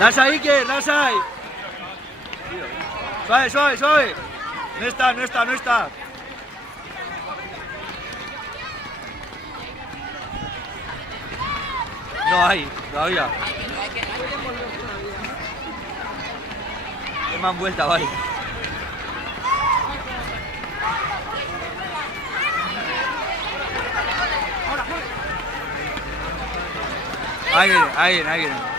Lasa, Iker, lasa. Suave, suave, suave. No está, no está, no está. No hay, todavía. Es más vuelta, vale. Ahí viene, ahí viene, ahí viene.